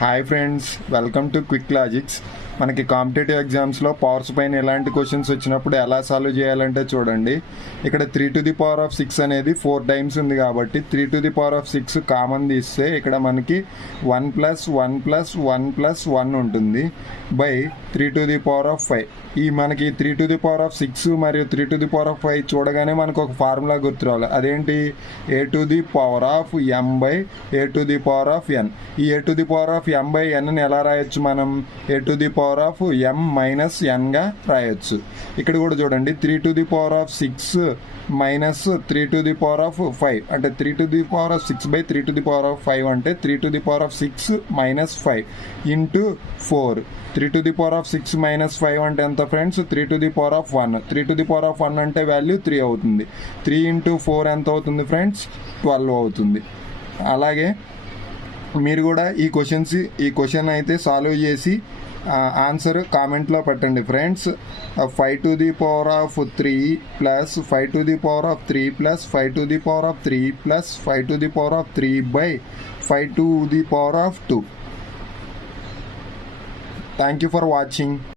Hi friends, welcome to quick logics. మనకి competitive ఎగ్జామ్స్లో powers పైన ఎలాంటి క్వశ్చన్స్ వచ్చినప్పుడు ఎలా సాల్వ్ చేయాలంటే చూడండి. ఇక్కడ 3⁶ అనేది 4 టైమ్స్ ఉంది కాబట్టి 3⁶ కామన్ తీస్తే ఇక్కడ మనకి 1+1+1+1 ఉంటుంది బై 3⁵. ఈ మనకి 3⁶ మరియు 3⁵ చూడగానే మనకు ఒక ఫార్ములా గుర్తురావాలి. అదేంటి? a⁴m by a⁴n. ఈ a⁴m/n ఎలా రాయొచ్చు? మనం a⁴m మైనస్ n గా రాయొచ్చు. ఇక్కడ కూడా చూడండి, 3⁶ మైనస్ 3⁵ అంటే 3⁶/3⁵ అంటే 3⁶ మైనస్ 5 ఇంటూ 4. 3⁶ మైనస్ 5 అంటే ఎంత ఫ్రెండ్స్? 3⁴1. 3⁴1 అంటే వాల్యూ 3 అవుతుంది. 3 ఇంటూ 4 ఎంత అవుతుంది ఫ్రెండ్స్? 12 అవుతుంది. అలాగే మీరు కూడా ఈ క్వశ్చన్ అయితే సాల్వ్ చేసి ఆన్సర్ కామెంట్లో పెట్టండి friends. 5⁵3 plus 5⁵3 plus 5⁵3 plus 5⁵3 by 5⁵2. Thank you for watching.